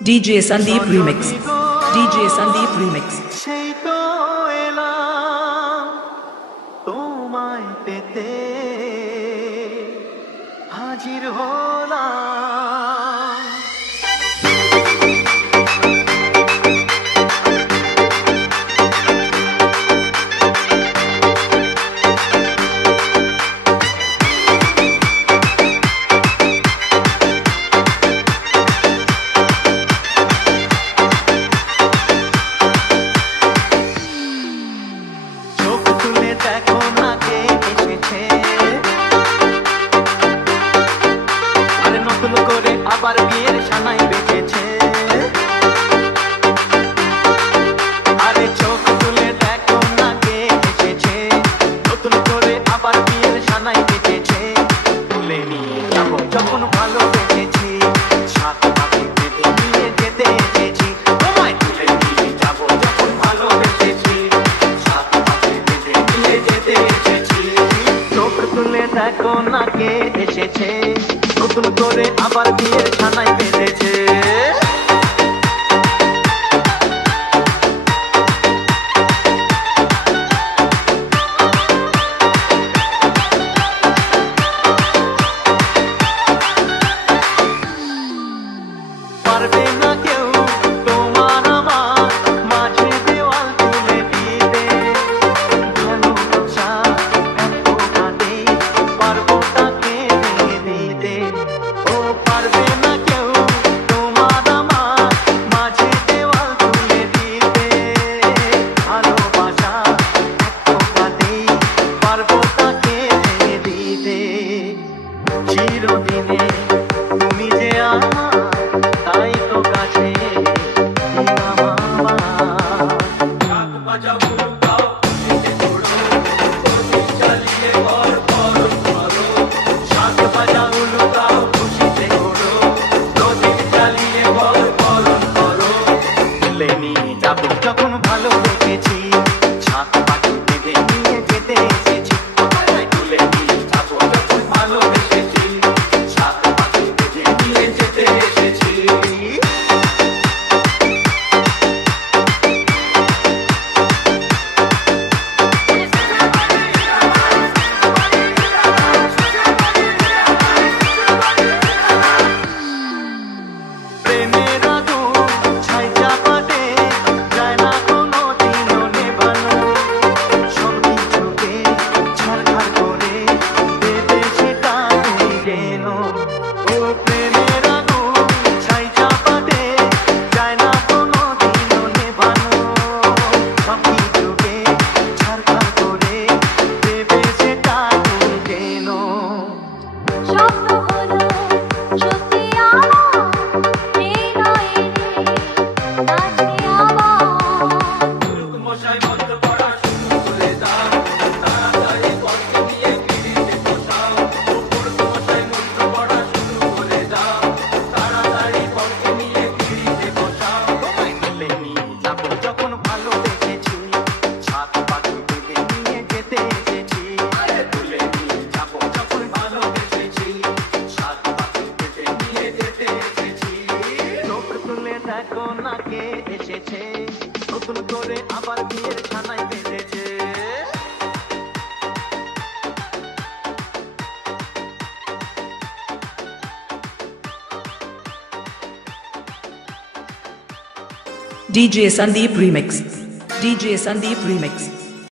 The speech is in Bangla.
DJ Sandeep Remix. DJ Sandeep Remix. সেই তো এলাম তোমায় পেতে হাজির হলাম দেখো না কে এসেছে আরে নতুন করে আবার বিয়ের সানাই বেজেছে আরে চোখ তুলে দেখো না কে এসেছে নতুন করে আবার বিয়ের সানাই বেজেছে তুলে নিয়ে যাবো যখন ভালোবেসেছি সাথে সাথে বেঁধে নিয়ে যেতে এসেছি তোমায় তুলে নিয়ে যাবো যখন ভালোবেসেছি দেখো না কে এসেছে নতুন করে আবার বিয়ের ছানায় বেঁধেছে পারবে না কেউ তোমার আমার মাঝে দেওয়াল তুলে দিতে ভালোবাসা পারবো তাকে দিতে ও পারবে না কেউ তোমার আমার মাঝে দেওয়াল তুলে দিতে ভালোবাসা একটাতেই পারবো তাকে দিতে চিরদিনে তুমি যে আমার তাই তো কাছে যখন ভালোবেসেছি সাত পাখি বেঁধে নিয়ে যেতে এসেছি তুলে নিয়ে যাবো যখন ভালোবেসেছি সাত পাখি বেঁধে নিয়ে যেতে এসেছি প্রেমের আগুন ছাই চাপাতে যায় না কোনো দিনও নেভানো সব কিছুকে ছাড়খাড় করে দেবে সেটা তুমি যেন ও প্রেমের আগুন ছাই চাপাতে যায় না কোনো দিনও নেভানো সব কিছুকে ছাড়খাড় করে দেবে সেটা তুমি যেন স্বপ্ন হলো সত্যি আমার হৃদয়ে নাচে আবার মশাই বন্ধ করা শুরু করে দাও তাড়াতাড়ি পথে নিয়ে গিরিতে বসাও মশাই বন্ধ করা শুরু করে দাও তাড়াতাড়ি পথে নিয়ে গিরিতে বসাও তোমায় তুলে নিয়ে যাবো যখন ভালোবেসেছি সাত পাখি বেঁধে নিয়ে যেতে এসেছি তুলে নিয়ে যাবো যখন ভালোবেসেছি সাত পাখি বেঁধে নিয়ে যেতে এসেছি চোখ তুলে দেখো না কে এসেছে নতুন করে আবার বিয়ের ছানায় বেঁধেছে DJ Sandeep Remix. DJ Sandeep Remix.